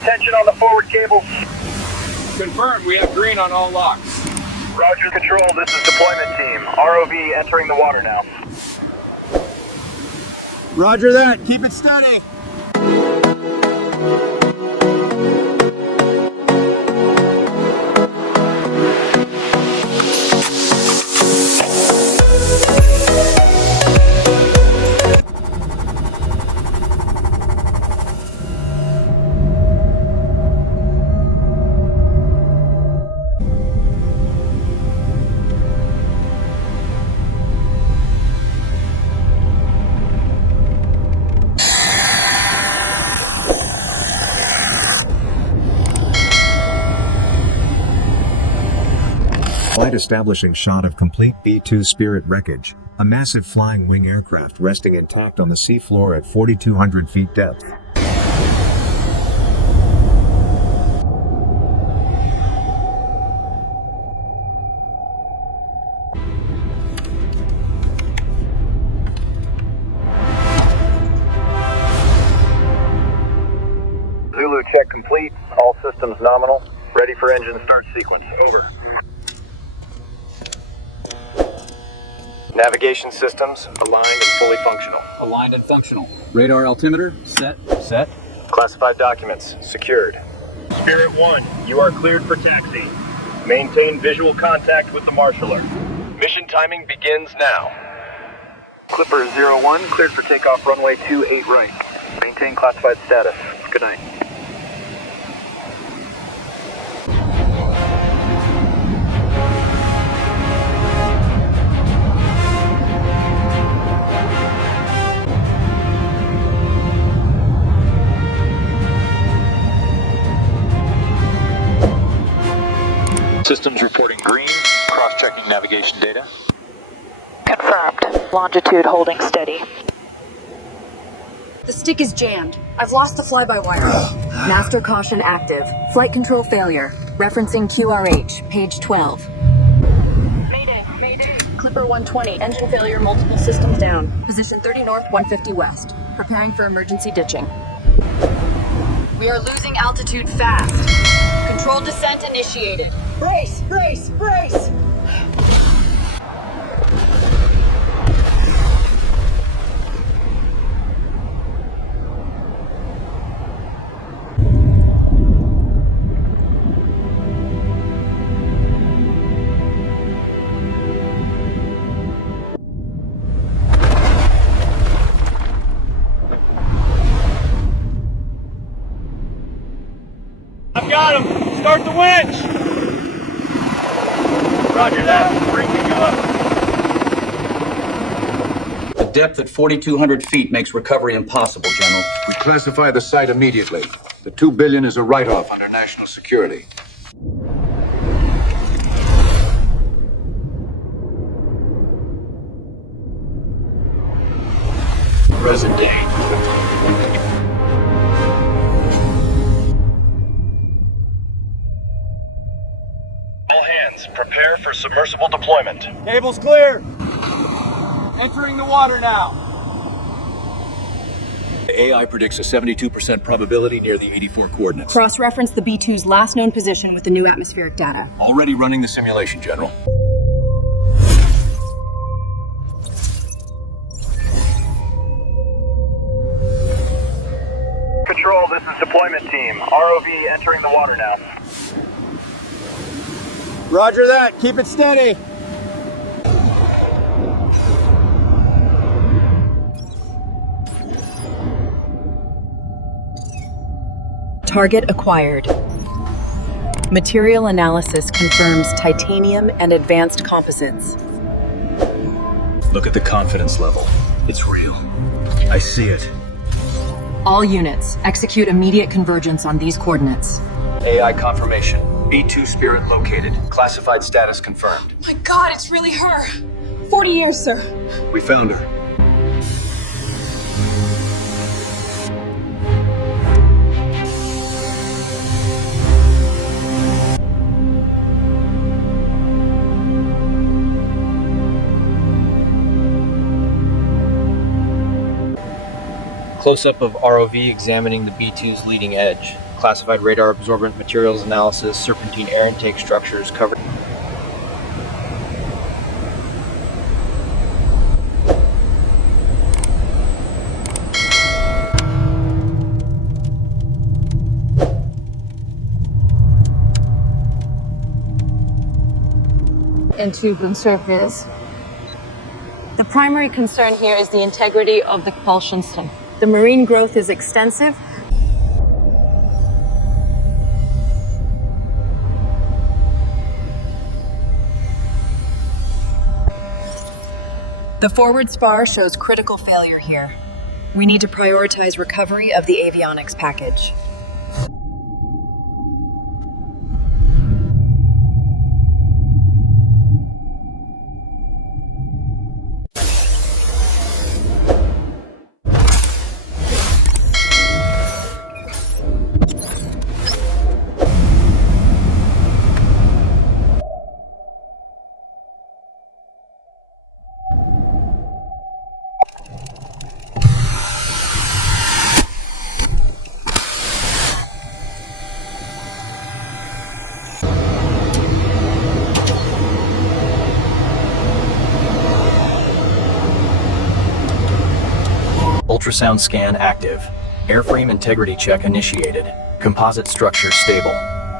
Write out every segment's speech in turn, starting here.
Tension on the forward cables. Confirmed, we have green on all locks. Roger, Control, this is deployment team. ROV entering the water now. Roger that. Keep it steady. Flight establishing shot of complete B-2 Spirit wreckage, a massive flying wing aircraft resting intact on the seafloor at 4,200 feet depth. Zulu check complete. All systems nominal. Ready for engine start sequence. Over. Navigation systems aligned and fully functional. Aligned and functional. Radar altimeter, set. Set. Classified documents secured. Spirit 1, you are cleared for taxi. Maintain visual contact with the marshaller. Mission timing begins now. Clipper 01, cleared for takeoff runway 28 right. Maintain classified status. Good night. Systems reporting green, cross-checking navigation data. Confirmed. Longitude holding steady. The stick is jammed. I've lost the fly-by-wire. Master caution active. Flight control failure. Referencing QRH, page 12. Mayday. Clipper 120, engine failure, multiple systems down. Position 30 north, 150 west. Preparing for emergency ditching. We are losing altitude fast. Controlled descent initiated. Brace! Brace! Brace! I've got him! Start the winch! Roger that. Bring me up. The depth at 4,200 feet makes recovery impossible, General. We classify the site immediately. The $2 billion is a write-off under national security. Present day. All hands, prepare for submersible deployment. Cable's clear. Entering the water now. The AI predicts a 72% probability near the 84 coordinates. Cross-reference the B-2's last known position with the new atmospheric data. Already running the simulation, General. Control, this is deployment team. ROV entering the water now. Roger that. Keep it steady. Target acquired. Material analysis confirms titanium and advanced composites. Look at the confidence level. It's real. I see it. All units, execute immediate convergence on these coordinates. AI confirmation. B-2 Spirit located. Classified status confirmed. My God, it's really her. 40 years, sir. We found her. Close-up of ROV examining the B-2's leading edge. classified radar absorbent materials analysis, serpentine air intake structures covered. And tube surface. The primary concern here is the integrity of the propulsion system. The marine growth is extensive. The forward spar shows critical failure here. We need to prioritize recovery of the avionics package. Ultrasound scan active. Airframe integrity check initiated. Composite structure stable.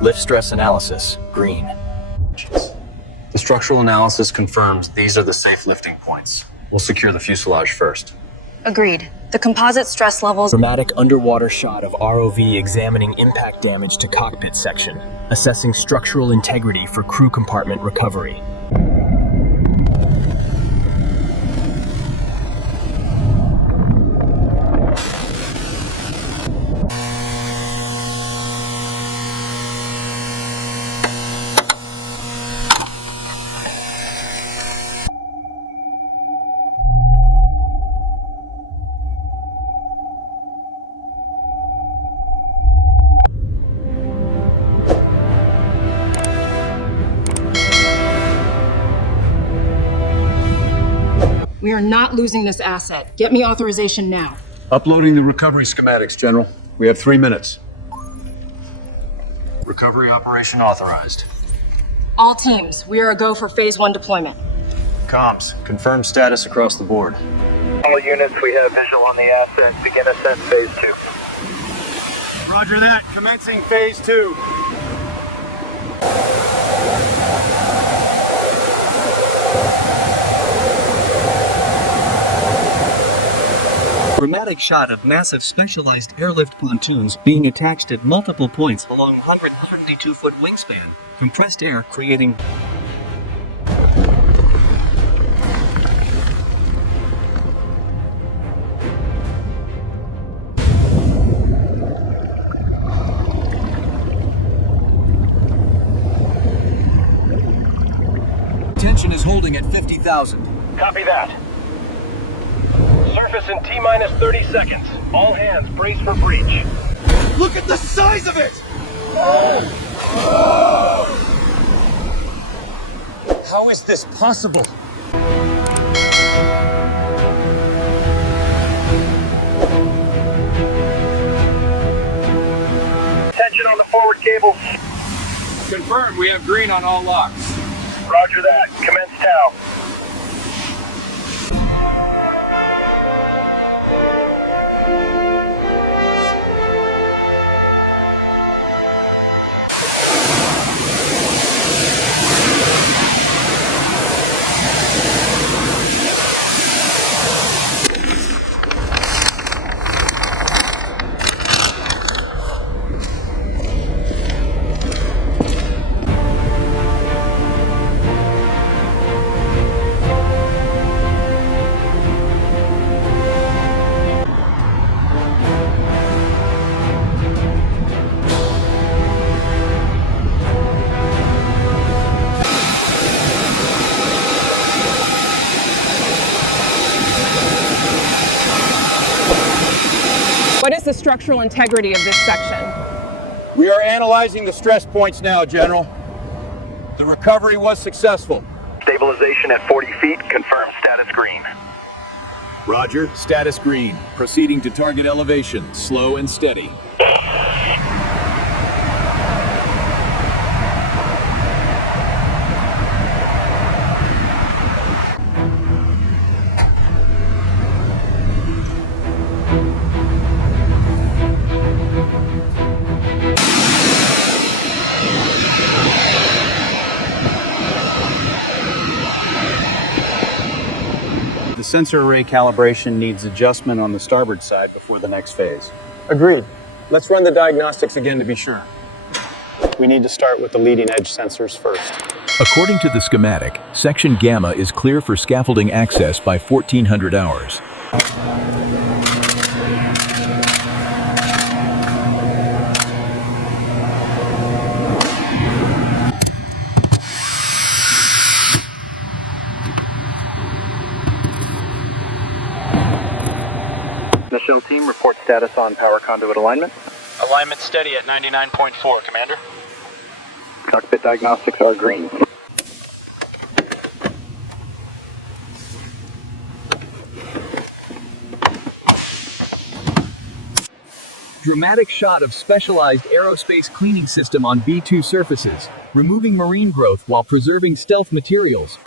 Lift stress analysis green. The structural analysis confirms these are the safe lifting points. We'll secure the fuselage first. Agreed. The composite stress levels. Dramatic underwater shot of ROV examining impact damage to cockpit section. Assessing structural integrity for crew compartment recovery. We are not losing this asset. Get me authorization now. Uploading the recovery schematics, General. We have 3 minutes. Recovery operation authorized. All teams, we are a go for Phase 1 deployment. Comms, confirm status across the board. All units, we have visual on the asset. Begin ascent Phase 2. Roger that. Commencing Phase 2. Dramatic shot of massive specialized airlift pontoons being attached at multiple points along 172-foot wingspan. Compressed air creating Tension is holding at 50,000. Copy that. Surface in T-minus 30 seconds. All hands brace for breach. Look at the size of it! How is this possible? Tension on the forward cables. Confirmed, we have green on all locks. Roger that. Commence tow. What is the structural integrity of this section? We are analyzing the stress points now, General. The recovery was successful. Stabilization at 40 feet. Confirm status green. Roger, status green. Proceeding to target elevation, slow and steady. the sensor array calibration needs adjustment on the starboard side before the next phase. Agreed. Let's run the diagnostics again to be sure. We need to start with the leading edge sensors first. According to the schematic, Section Gamma is clear for scaffolding access by 1400 hours. National team, report status on power conduit alignment. Alignment steady at 99.4, Commander. Cockpit diagnostics are green. Dramatic shot of specialized aerospace cleaning system on B-2 surfaces, removing marine growth while preserving stealth materials.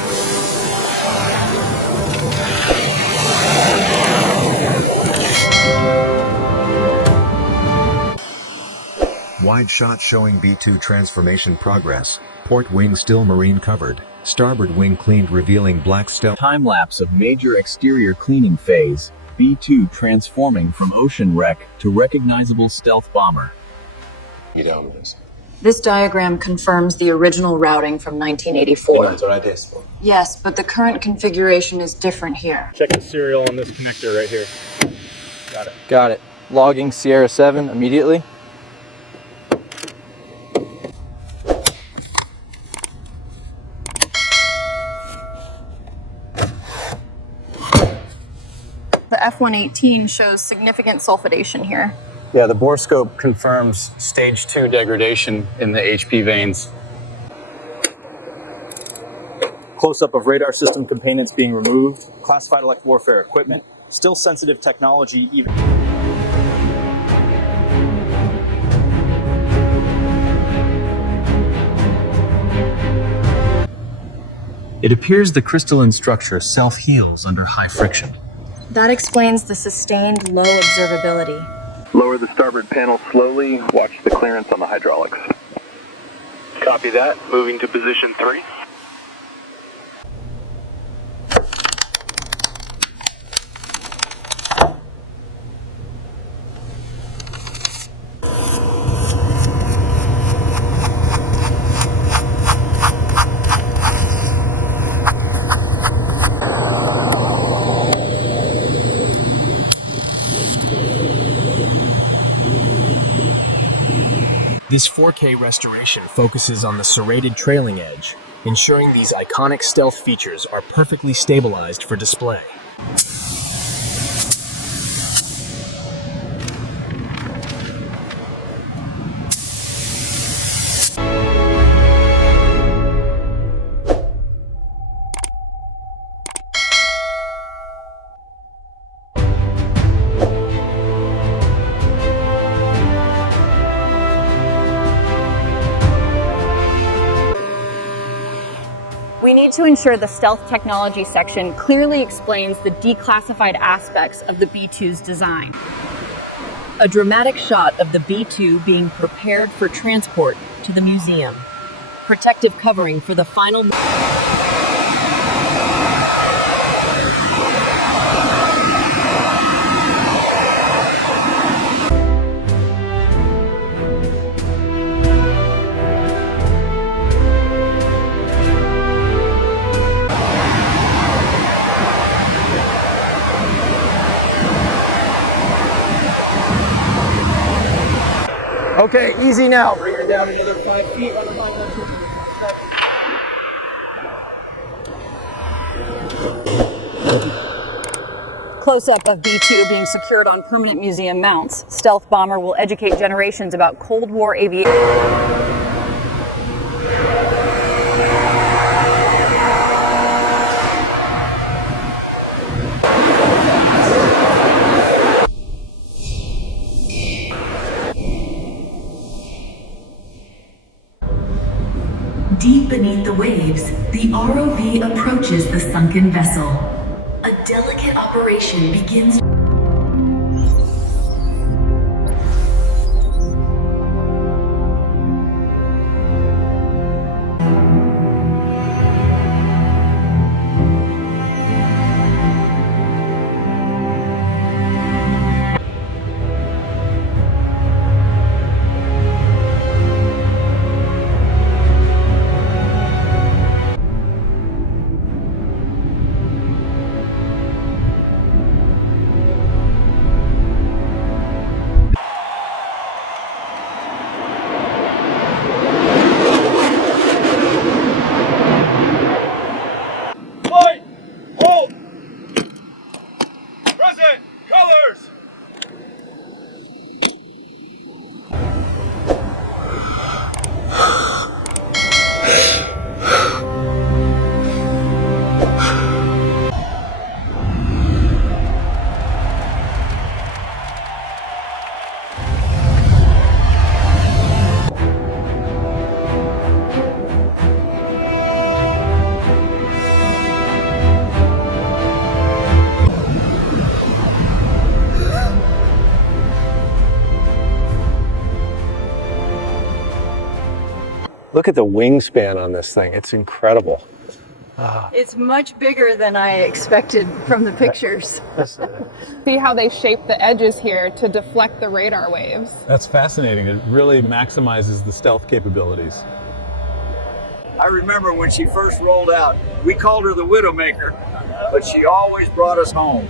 Wide shot showing B2 transformation progress. Port wing still marine covered. Starboard wing cleaned, revealing black stealth. Time lapse of major exterior cleaning phase. B2 transforming from ocean wreck to recognizable stealth bomber. Get down with this. This diagram confirms the original routing from 1984. Yes, but the current configuration is different here. Check the serial on this connector right here. Got it. Got it. Logging Sierra 7 immediately. The F-118 shows significant sulfidation here. Yeah, the bore scope confirms stage 2 degradation in the HP veins. Close-up of radar system components being removed. Classified elect warfare equipment. Still sensitive technology even. It appears the crystalline structure self-heals under high friction. That explains the sustained low observability. Lower the starboard panel slowly. Watch the clearance on the hydraulics. Copy that. Moving to position 3. This 4K restoration focuses on the serrated trailing edge, ensuring these iconic stealth features are perfectly stabilized for display. We need to ensure the stealth technology section clearly explains the declassified aspects of the B-2's design. A dramatic shot of the B-2 being prepared for transport to the museum. Protective covering for the final... Okay, easy now. Bring her down another 5 feet on the line. Close-up of B-2 being secured on permanent museum mounts. Stealth bomber will educate generations about Cold War aviation. Deep beneath the waves, the ROV approaches the sunken vessel. A delicate operation begins. Look at the wingspan on this thing. It's incredible. It's much bigger than I expected from the pictures. See how they shape the edges here to deflect the radar waves. That's fascinating. It really maximizes the stealth capabilities. I remember when she first rolled out, we called her the Widowmaker, but she always brought us home.